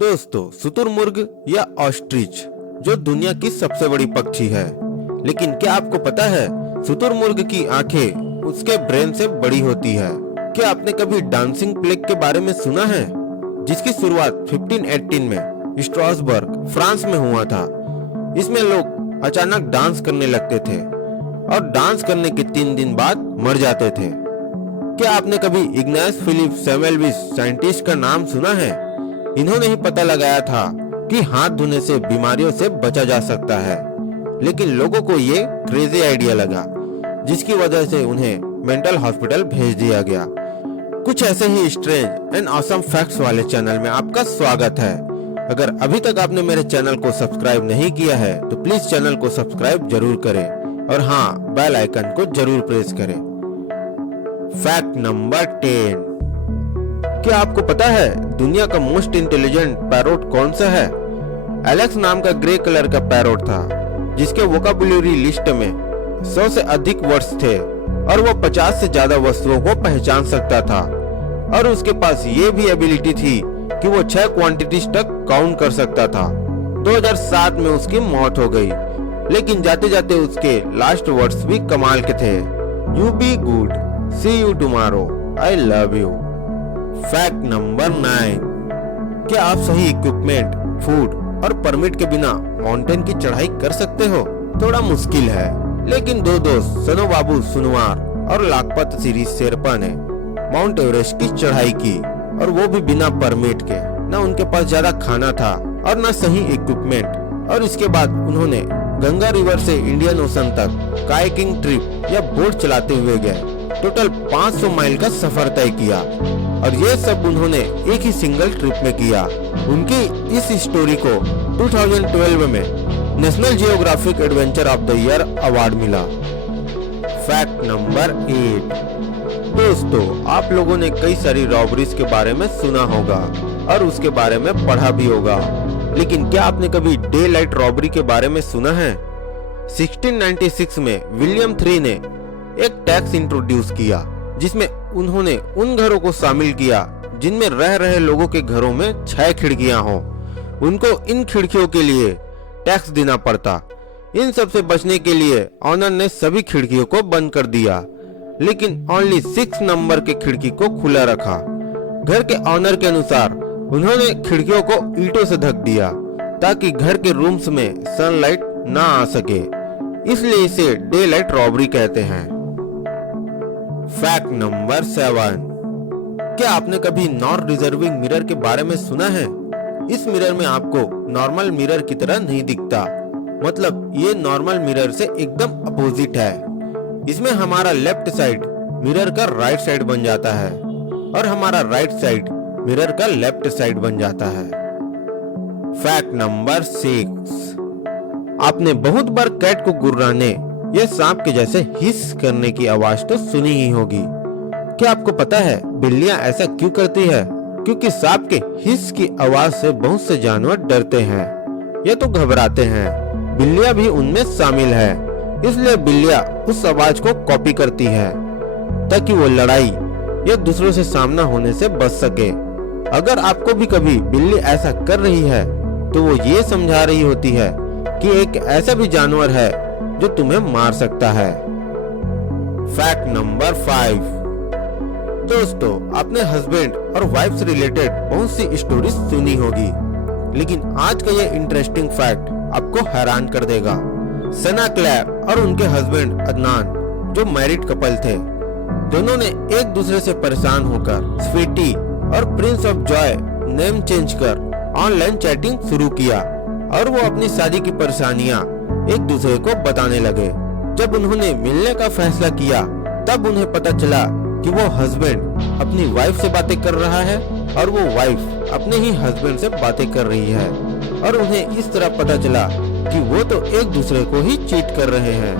दोस्तों, शुतुरमुर्ग या ऑस्ट्रिच जो दुनिया की सबसे बड़ी पक्षी है, लेकिन क्या आपको पता है शुतुरमुर्ग की आंखें उसके ब्रेन से बड़ी होती है। क्या आपने कभी डांसिंग प्लेग के बारे में सुना है, जिसकी शुरुआत 1518 में स्ट्रासबर्ग फ्रांस में हुआ था। इसमें लोग अचानक डांस करने लगते थे और डांस करने के 3 दिन बाद मर जाते थे। क्या आपने कभी इग्नास फिलिप सैमुएलविस साइंटिस्ट का नाम सुना है? इन्होंने ही पता लगाया था कि हाथ धोने से बीमारियों से बचा जा सकता है, लेकिन लोगों को ये क्रेजी आइडिया लगा, जिसकी वजह से उन्हें मेंटल हॉस्पिटल भेज दिया गया। कुछ ऐसे ही स्ट्रेंज एंड ऑसम फैक्ट्स वाले चैनल में आपका स्वागत है। अगर अभी तक आपने मेरे चैनल को सब्सक्राइब नहीं किया है तो प्लीज चैनल को सब्सक्राइब जरूर करें और हाँ, बेल आइकन को जरूर प्रेस करें। Fact number 10। क्या आपको पता है दुनिया का मोस्ट इंटेलिजेंट पैरोट कौन सा है? एलेक्स नाम का ग्रे कलर का पैरोट था, जिसके वोकैबुलरी लिस्ट में 100 से अधिक वर्ड्स थे और वो 50 से ज्यादा वस्तुओं को पहचान सकता था। और उसके पास ये भी एबिलिटी थी कि वो 6 क्वांटिटीज तक काउंट कर सकता था। 2007 में उसकी मौत हो गई, लेकिन जाते जाते उसके लास्ट वर्ड्स भी कमाल के थे। You be good, see you tomorrow, I love you. Fact number 9। क्या आप सही इक्विपमेंट, फूड और परमिट के बिना माउंटेन की चढ़ाई कर सकते हो? थोड़ा मुश्किल है, लेकिन 2 दोस्त सनो बाबू सुनवार और लाखपत सीरीज शेरपा ने माउंट एवरेस्ट की चढ़ाई की, और वो भी बिना परमिट के। न उनके पास ज्यादा खाना था और न सही इक्विपमेंट। और इसके बाद उन्होंने गंगा रिवर से इंडियन ओशन तक कायाकिंग ट्रिप या बोट चलाते हुए गए। टोटल 500 माइल का सफर तय किया, और ये सब उन्होंने एक ही सिंगल ट्रिप में किया। उनकी इस स्टोरी को 2012 में National Geographic adventure of the year award मिला। Fact number 8। दोस्तों, आप लोगों ने कई सारी रॉबरीज के बारे में सुना होगा और उसके बारे में पढ़ा भी होगा, लेकिन क्या आपने कभी डे लाइट रॉबरी के बारे में सुना है? 1696 में विलियम III ने एक टैक्स इंट्रोड्यूस किया, जिसमें उन्होंने उन घरों को शामिल किया जिनमें रह रहे लोगों के घरों में 6 खिड़कियां हों। उनको इन खिड़कियों के लिए टैक्स देना पड़ता। इन सब से बचने के लिए ऑनर ने सभी खिड़कियों को बंद कर दिया, लेकिन ओनली 6 नंबर के खिड़की को खुला रखा। घर के ऑनर के अनुसार उन्होंने खिड़कियों को ईंटों से ढक दिया ताकि घर के रूम्स में सनलाइट ना आ सके, इसलिए इसे डे लाइट रॉबरी कहते हैं। Fact number 7। क्या आपने कभी नॉन रिजर्विंग मिरर के बारे में सुना है? इस मिरर में आपको नॉर्मल मिरर की तरह नहीं दिखता, मतलब ये नॉर्मल मिरर से एकदम अपोजिट है। इसमें हमारा लेफ्ट साइड मिरर का राइट साइड बन जाता है और हमारा राइट साइड मिरर का लेफ्ट साइड बन जाता है। Fact number 6। आपने बहुत बार कैट को गुर्राने या सांप के जैसे हिस करने की आवाज तो सुनी ही होगी। क्या आपको पता है बिल्लियां ऐसा क्यों करती है? क्योंकि सांप के हिस की आवाज से बहुत से जानवर डरते हैं या तो घबराते हैं। बिल्लियां भी उनमें शामिल है, इसलिए बिल्लियां उस आवाज को कॉपी करती है ताकि वो लड़ाई या दूसरों से सामना होने से बच सके। अगर आपको भी कभी बिल्ली ऐसा कर रही है तो वो ये समझा रही होती है कि एक ऐसा भी जानवर है जो तुम्हें मार सकता है। Fact number 5। दोस्तों, आपने हस्बैंड और वाइफ से रिलेटेड बहुत सी स्टोरीज सुनी होगी, लेकिन आज का ये इंटरेस्टिंग फैक्ट आपको हैरान कर देगा। सना क्लेयर और उनके हस्बैंड अदनान, जो मैरिड कपल थे, दोनों ने एक दूसरे से परेशान होकर स्वीटी और Prince of Joy name change कर ऑनलाइन चैटिंग शुरू किया, और वो अपनी शादी की परेशानियां एक दूसरे को बताने लगे। जब उन्होंने मिलने का फैसला किया, तब उन्हें पता चला कि वो हस्बैंड अपनी वाइफ से बातें कर रहा है और वो वाइफ अपने ही हस्बैंड से बातें कर रही है, और उन्हें इस तरह पता चला कि वो तो एक दूसरे को ही चीट कर रहे हैं।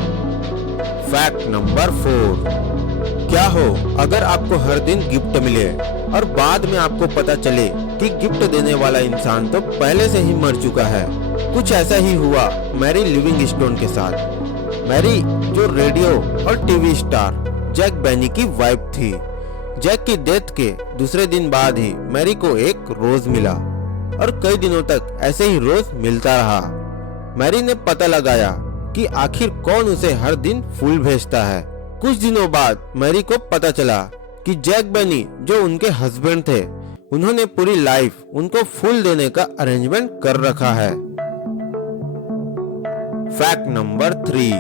Fact number 4। क्या हो अगर आपको हर दिन गिफ्ट मिले और बाद में आपको पता चले कि गिफ्ट देने वाला इंसान तो पहले से ही मर चुका है? कुछ ऐसा ही हुआ मैरी लिविंगस्टोन के साथ। मैरी, जो रेडियो और टीवी स्टार जैक बेनी की वाइफ थी। जैक की डेथ के दूसरे दिन बाद ही मैरी को एक रोज मिला और कई दिनों तक ऐसे ही रोज मिलता रहा। मैरी ने पता लगाया कि आखिर कौन उसे हर दिन फूल भेजता है। कुछ दिनों बाद मैरी को पता चला कि जैक बेनी जो उनके हस्बैंड थे, उन्होंने पूरी लाइफ उनको फूल देने का अरेंजमेंट कर रखा है। फैक्ट नंबर 3,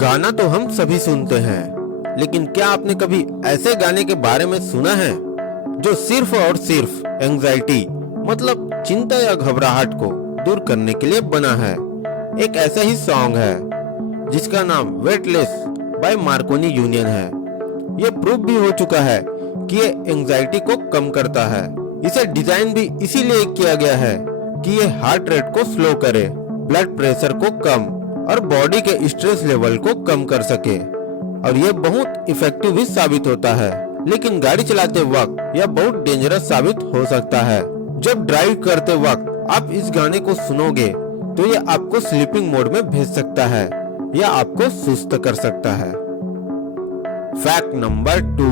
गाना तो हम सभी सुनते हैं, लेकिन क्या आपने कभी ऐसे गाने के बारे में सुना है जो सिर्फ और सिर्फ एंजाइटी मतलब चिंता या घबराहट को दूर करने के लिए बना है। एक ऐसा ही सॉन्ग है जिसका नाम वेटलेस बाय मार्कोनी यूनियन है। ये प्रूव भी हो चुका है कि ये एंजाइटी को कम करता है। इसे डिजाइन भी इसीलिए किया गया है कि ये हार्ट रेट को स्लो करे, ब्लड प्रेशर को कम और बॉडी के स्ट्रेस लेवल को कम कर सके, और ये बहुत इफेक्टिव भी साबित होता है। लेकिन गाड़ी चलाते वक्त यह बहुत डेंजरस साबित हो सकता है। जब ड्राइव करते वक्त आप इस गाने को सुनोगे तो ये आपको स्लीपिंग मोड में भेज सकता है या आपको सुस्त कर सकता है। फैक्ट नंबर 2,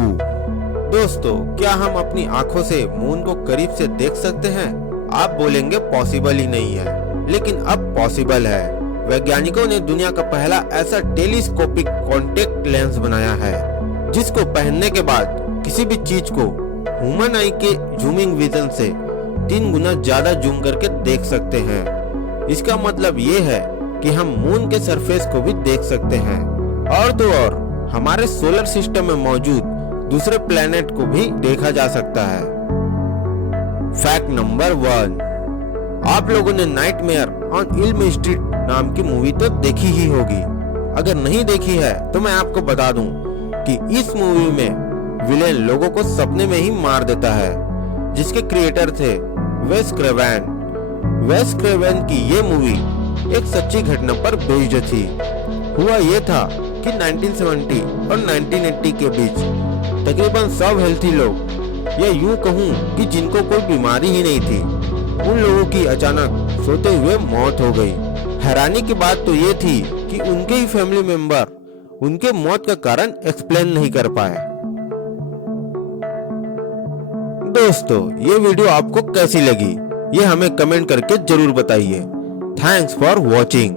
दोस्तों क्या हम अपनी आंखों से मून को करीब से देख सकते हैं? आप बोलेंगे पॉसिबल ही नहीं है, लेकिन अब पॉसिबल है। वैज्ञानिकों ने दुनिया का पहला ऐसा टेलीस्कोपिक कॉन्टेक्ट लेंस बनाया है जिसको पहनने के बाद किसी भी चीज को ह्यूमन आई के जूमिंग विजन से 3 गुना ज्यादा जूम करके देख सकते हैं। इसका मतलब ये है कि हम मून के सरफेस को भी देख सकते हैं, और तो और हमारे सोलर सिस्टम में मौजूद दूसरे प्लेनेट को भी देखा जा सकता है। फैक्ट नंबर 1, आप लोगों ने नाइटमेयर ऑन इल्म स्ट्रीट नाम की मूवी तो देखी ही होगी। अगर नहीं देखी है तो मैं आपको बता दूं कि इस मूवी में विलेन लोगों को सपने में ही मार देता है, जिसके क्रिएटर थे वेस क्रेवेन। वेस क्रेवेन की ये मूवी एक सच्ची घटना पर बेस्ड थी। हुआ ये था कि 1970 और 1980 के बीच तकरीबन सब हेल्थी लोग, या यूं कहूं कि जिनको कोई बीमारी ही नहीं थी, उन लोगों की अचानक सोते हुए मौत हो गई। हैरानी की बात तो ये थी कि उनके ही फैमिली मेंबर उनके मौत का कारण एक्सप्लेन नहीं कर पाए। दोस्तों ये वीडियो आपको कैसी लगी ये हमें कमेंट करके जरूर बताइए। Thanks for watching.